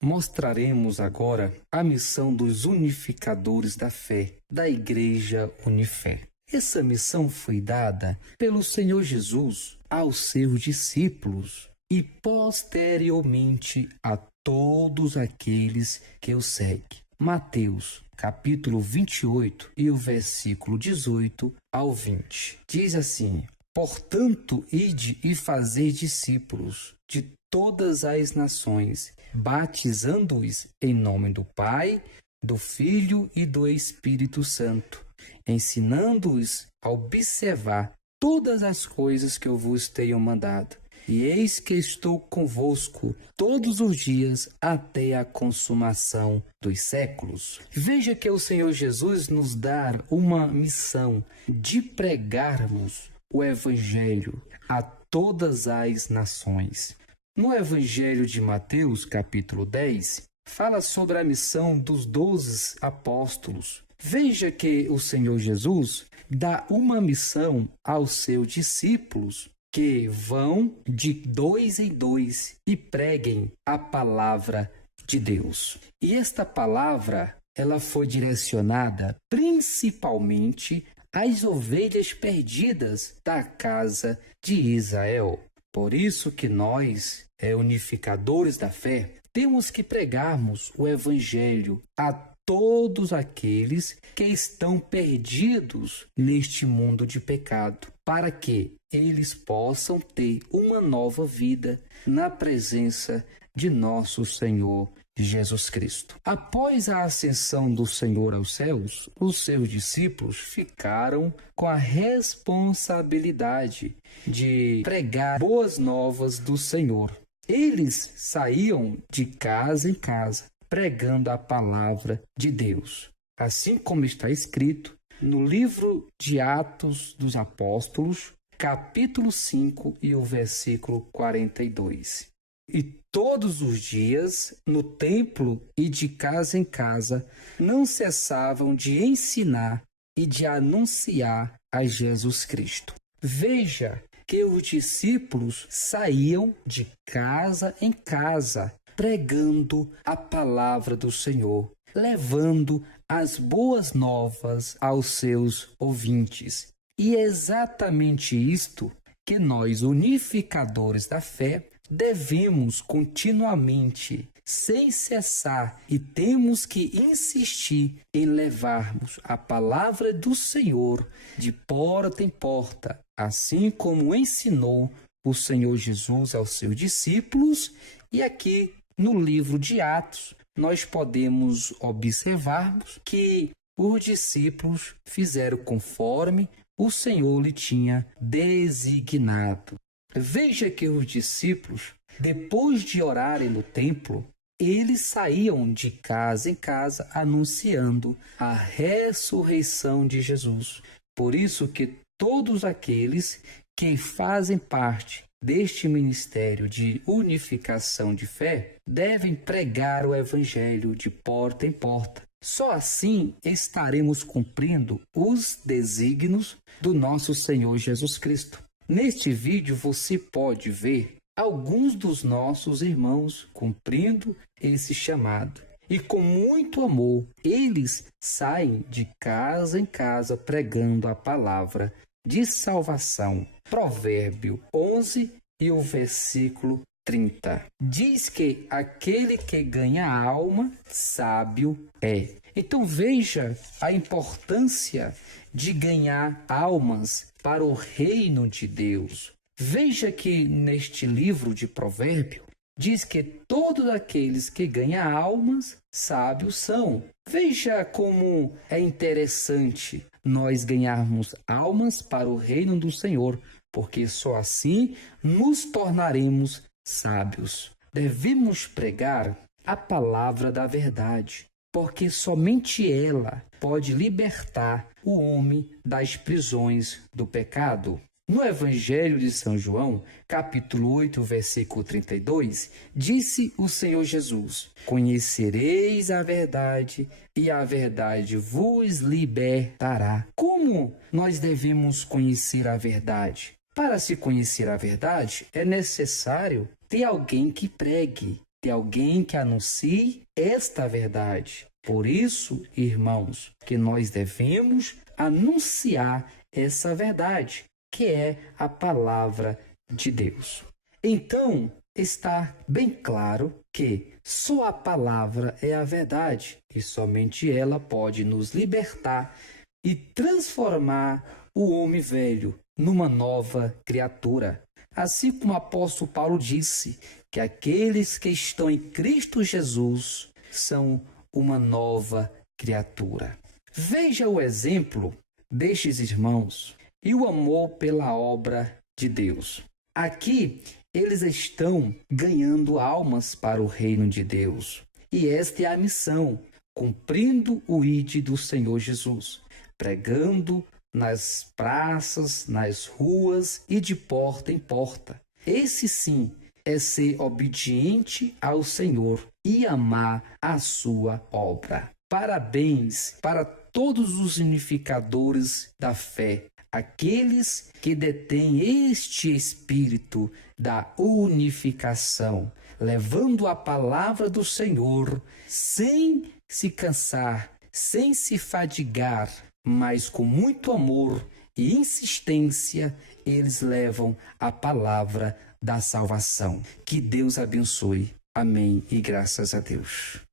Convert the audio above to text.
Mostraremos agora a missão dos unificadores da fé, da Igreja Unifé. Essa missão foi dada pelo Senhor Jesus aos seus discípulos e posteriormente a todos aqueles que o seguem. Mateus, capítulo 28 e o versículo 18 ao 20. Diz assim: Portanto, ide e fazei discípulos de todas as nações, batizando-os em nome do Pai, do Filho e do Espírito Santo, ensinando-os a observar todas as coisas que eu vos tenho mandado. E eis que estou convosco todos os dias até a consumação dos séculos. Veja que o Senhor Jesus nos dá uma missão de pregarmos o Evangelho a todas as nações. No Evangelho de Mateus, capítulo 10, fala sobre a missão dos 12 apóstolos. Veja que o Senhor Jesus dá uma missão aos seus discípulos que vão de 2 em 2 e preguem a palavra de Deus. E esta palavra, ela foi direcionada principalmente às ovelhas perdidas da casa de Israel. Por isso que nós, unificadores da fé, temos que pregarmos o Evangelho a todos aqueles que estão perdidos neste mundo de pecado, para que eles possam ter uma nova vida na presença de nosso Senhor Jesus Cristo. Após a ascensão do Senhor aos céus, os seus discípulos ficaram com a responsabilidade de pregar boas novas do Senhor. Eles saíam de casa em casa, pregando a palavra de Deus, assim como está escrito no livro de Atos dos Apóstolos, capítulo 5 e o versículo 42. E todos os dias, no templo e de casa em casa, não cessavam de ensinar e de anunciar a Jesus Cristo. Veja que os discípulos saíam de casa em casa, pregando a palavra do Senhor, levando as boas novas aos seus ouvintes. E é exatamente isto que nós, unificadores da fé, devemos continuamente, sem cessar, e temos que insistir em levarmos a palavra do Senhor de porta em porta, assim como ensinou o Senhor Jesus aos seus discípulos. E aqui no livro de Atos, nós podemos observarmos que os discípulos fizeram conforme o Senhor lhe tinha designado. Veja que os discípulos, depois de orarem no templo, eles saíam de casa em casa anunciando a ressurreição de Jesus. Por isso que todos aqueles que fazem parte deste ministério de unificação de fé devem pregar o Evangelho de porta em porta. Só assim estaremos cumprindo os desígnios do nosso Senhor Jesus Cristo. Neste vídeo você pode ver alguns dos nossos irmãos cumprindo esse chamado. E com muito amor, eles saem de casa em casa pregando a palavra de salvação. Provérbio 11 e o versículo 30. Diz que aquele que ganha a alma, sábio é. Então veja a importância de ganhar almas para o reino de Deus. Veja que neste livro de Provérbio diz que todos aqueles que ganham almas, sábios são. Veja como é interessante nós ganharmos almas para o reino do Senhor, porque só assim nos tornaremos sábios. Devemos pregar a palavra da verdade, porque somente ela pode libertar o homem das prisões do pecado. No Evangelho de São João, capítulo 8, versículo 32, disse o Senhor Jesus: Conhecereis a verdade, e a verdade vos libertará. Como nós devemos conhecer a verdade? Para se conhecer a verdade, é necessário ter alguém que pregue, ter alguém que anuncie esta verdade. Por isso, irmãos, que nós devemos anunciar essa verdade, que é a palavra de Deus. Então, está bem claro que só a palavra é a verdade e somente ela pode nos libertar e transformar o homem velho numa nova criatura. Assim como o apóstolo Paulo disse que aqueles que estão em Cristo Jesus são uma nova criatura. Veja o exemplo destes irmãos e o amor pela obra de Deus. Aqui, eles estão ganhando almas para o reino de Deus. E esta é a missão, cumprindo o ID do Senhor Jesus, pregando nas praças, nas ruas e de porta em porta. Esse sim é ser obediente ao Senhor e amar a sua obra. Parabéns para todos os unificadores da fé, aqueles que detêm este espírito da unificação, levando a palavra do Senhor sem se cansar, sem se fadigar, mas com muito amor e insistência, eles levam a palavra da salvação. Que Deus abençoe. Amém e graças a Deus.